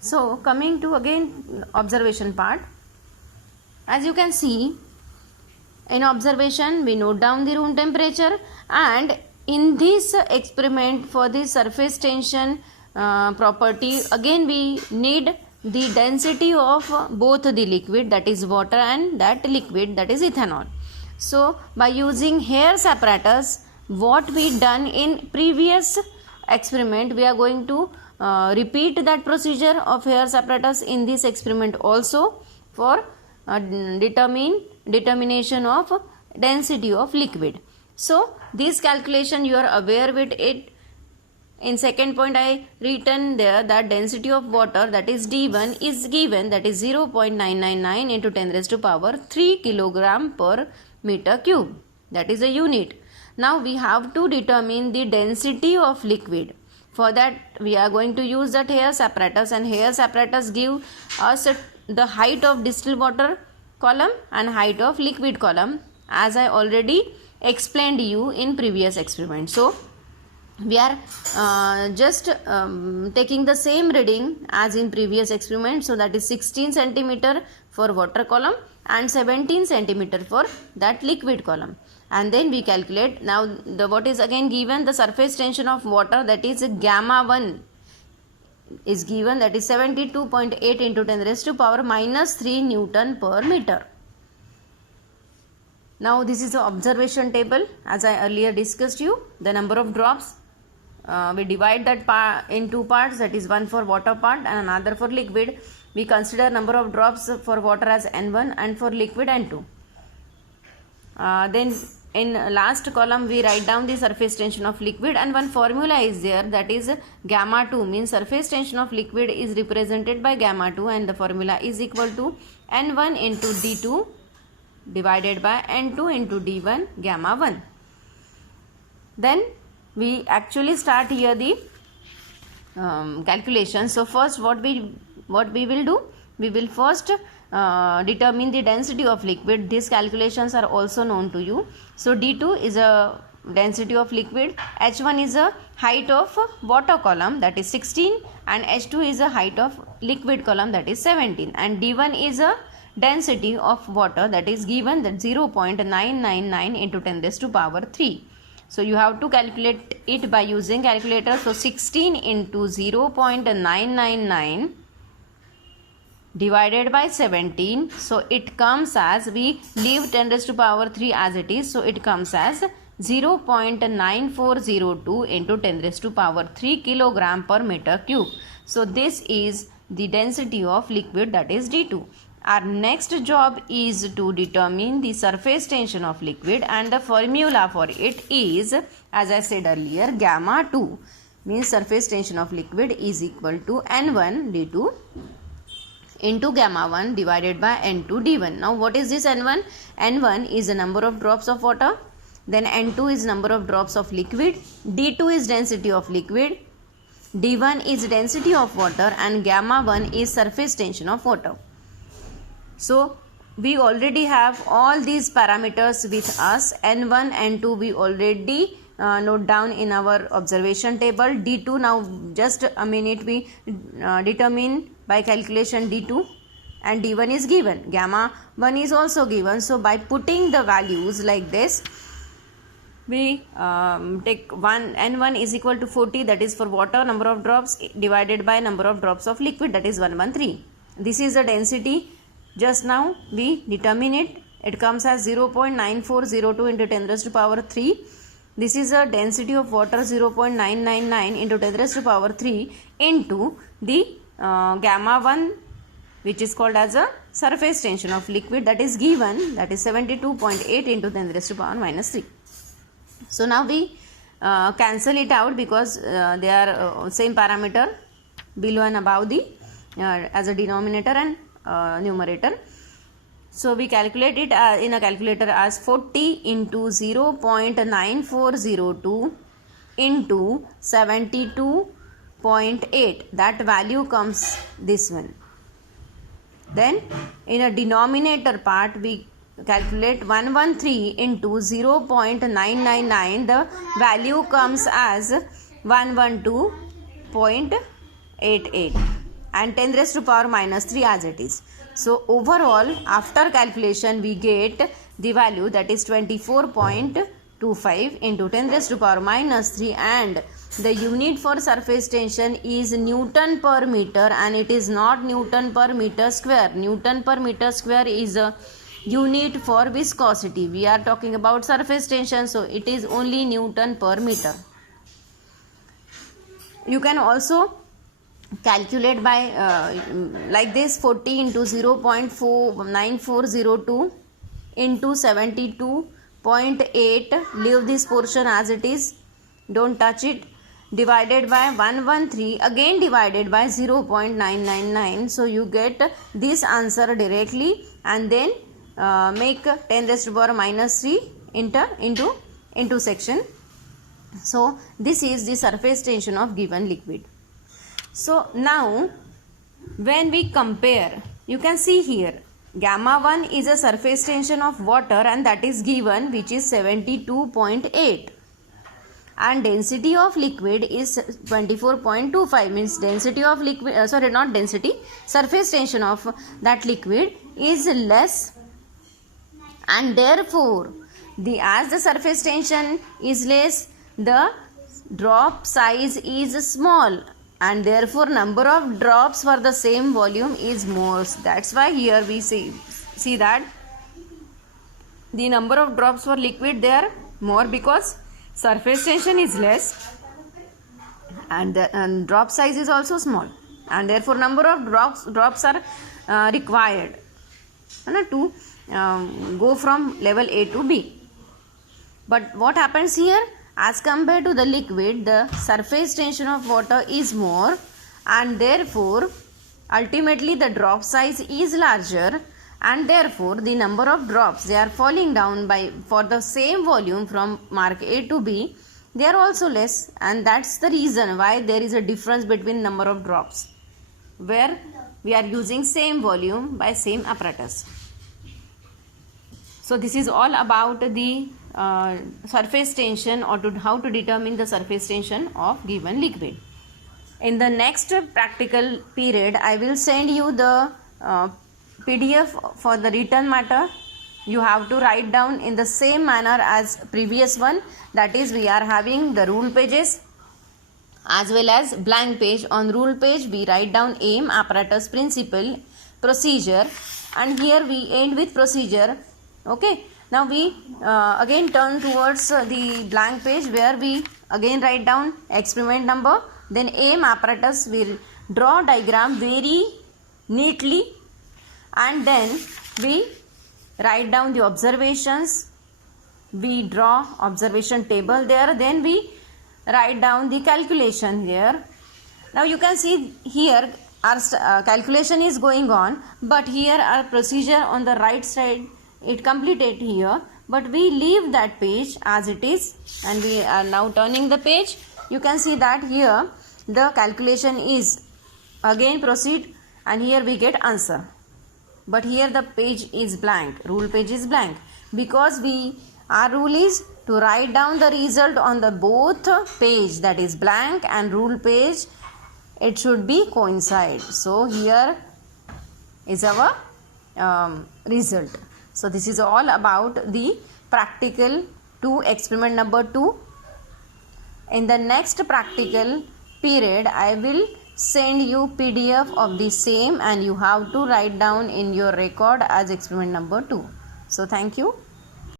So coming to again observation part, as you can see in observation we note down the room temperature, and in this experiment for the surface tension property, again we need the density of both the liquid, that is water, and that liquid, that is ethanol. So by using Hare's apparatus, what we done in previous experiment, we are going to repeat that procedure of Hare's apparatus in this experiment also for determination of density of liquid. So this calculation you are aware with it. In second point I written there that density of water, that is D1, is given, that is 0.999 into 10 raised to power 3 kilogram per meter cube, that is a unit. Now we have to determine the density of liquid. For that we are going to use that Hare's apparatus, and Hare's apparatus give us the height of distilled water column and height of liquid column, as I already explained you in previous experiment. So we are just taking the same reading as in previous experiment. So that is 16 centimeter for water column and 17 centimeter for that liquid column, and then we calculate. Now the what is again given, the surface tension of water, that is gamma 1 is given, that is 72.8 into 10 raised to power minus 3 Newton per meter. Now this is the observation table, as I earlier discussed you. The number of drops, we divide that in two parts, that is one for water part and another for liquid. We consider number of drops for water as N1 and for liquid N2. Then in last column we write down the surface tension of liquid, and one formula is there, that is gamma 2, means surface tension of liquid is represented by gamma 2, and the formula is equal to N1 into D2 divided by N2 into D1 gamma 1. Then we actually start here the calculation. So first what we will do, we will first determine the density of liquid. These calculations are also known to you. So D2 is a density of liquid, H1 is a height of water column, that is 16, and H2 is a height of liquid column, that is 17, and D1 is a density of water, that is given, that 0.999 into 10 raised to power 3. So you have to calculate it by using calculator. So 16 into 0.999 divided by 17, so it comes as, we leave 10 raised to power 3 as it is, so it comes as 0.9402 into 10 raised to power 3 kilogram per meter cube. So this is the density of liquid, that is D2. Our next job is to determine the surface tension of liquid, and the formula for it is, as I said earlier, gamma 2, means surface tension of liquid is equal to N1 D2 into gamma 1 divided by N2 D1. Now what is this N1? N1 is the number of drops of water, then N2 is number of drops of liquid, D2 is density of liquid, D1 is density of water, and gamma 1 is surface tension of water. So we already have all these parameters with us. N1, N2 we already note down in our observation table. D2, now just a minute we determine by calculation D2, and D1 is given. Gamma 1 is also given. So by putting the values like this, we take N1 is equal to 40, that is for water, number of drops, divided by number of drops of liquid, that is 113. This is the density. Just now we determine it. It comes as 0.9402 into 10 raised to power 3. This is a density of water, 0.999 into 10 raised to power 3 into the gamma 1, which is called as a surface tension of liquid, that is given, that is 72.8 into 10 raised to power minus 3. So now we cancel it out, because they are same parameter below and above the as a denominator and numerator. So we calculate it in a calculator as 40 into 0.9402 into 72.8. That value comes this one. Then in a denominator part we calculate 113 into 0.999. The value comes as 112.88. and 10 raised to power minus 3 as it is. So overall, after calculation, we get the value that is 24.25 into 10 raised to power minus 3, and the unit for surface tension is Newton per meter, and it is not Newton per meter square. Newton per meter square is a unit for viscosity. We are talking about surface tension, so it is only Newton per meter. You can also calculate by like this: 40 into 0.9402 into 72.8, leave this portion as it is, don't touch it, divided by 113, again divided by 0.999. so you get this answer directly, and then make 10 raised to power minus 3 into section. So this is the surface tension of given liquid. So now when we compare, you can see here gamma 1 is a surface tension of water, and that is given, which is 72.8, and density of liquid is 24.25, means density of liquid, not density, surface tension of that liquid is less, and therefore as the surface tension is less, the drop size is small, and therefore number of drops for the same volume is more. That's why here we see that the number of drops for liquid, they are more because surface tension is less, and drop size is also small, and therefore number of drops are required to go from level A to B. But what happens here? As compared to the liquid, the surface tension of water is more, and therefore ultimately the drop size is larger, and therefore the number of drops, they are falling down for the same volume from mark A to B, they are also less, and that's the reason why there is a difference between number of drops where we are using same volume by same apparatus. So this is all about the surface tension, or how to determine the surface tension of given liquid. In the next practical period, I will send you the PDF for the written matter. You have to write down in the same manner as previous one, that is, we are having the rule pages as well as blank page. On rule page we write down aim, apparatus, principle, procedure, and here we end with procedure. Okay, now we again turn towards the blank page, where we again write down experiment number, then aim, apparatus, we draw diagram very neatly, and then we write down the observations, we draw observation table there, then we write down the calculation here. Now you can see here our calculation is going on, but here our procedure on the right side, it completed here, but we leave that page as it is, and we are now turning the page. You can see that here the calculation is again proceed, and here we get answer, but here the page is blank, rule page is blank, because our rule is to write down the result on the both page, that is blank and rule page, it should be coincide. So here is our result. So this is all about the practical 2, experiment number 2. In the next practical period, I will send you PDF of the same, and you have to write down in your record as experiment number 2. So thank you.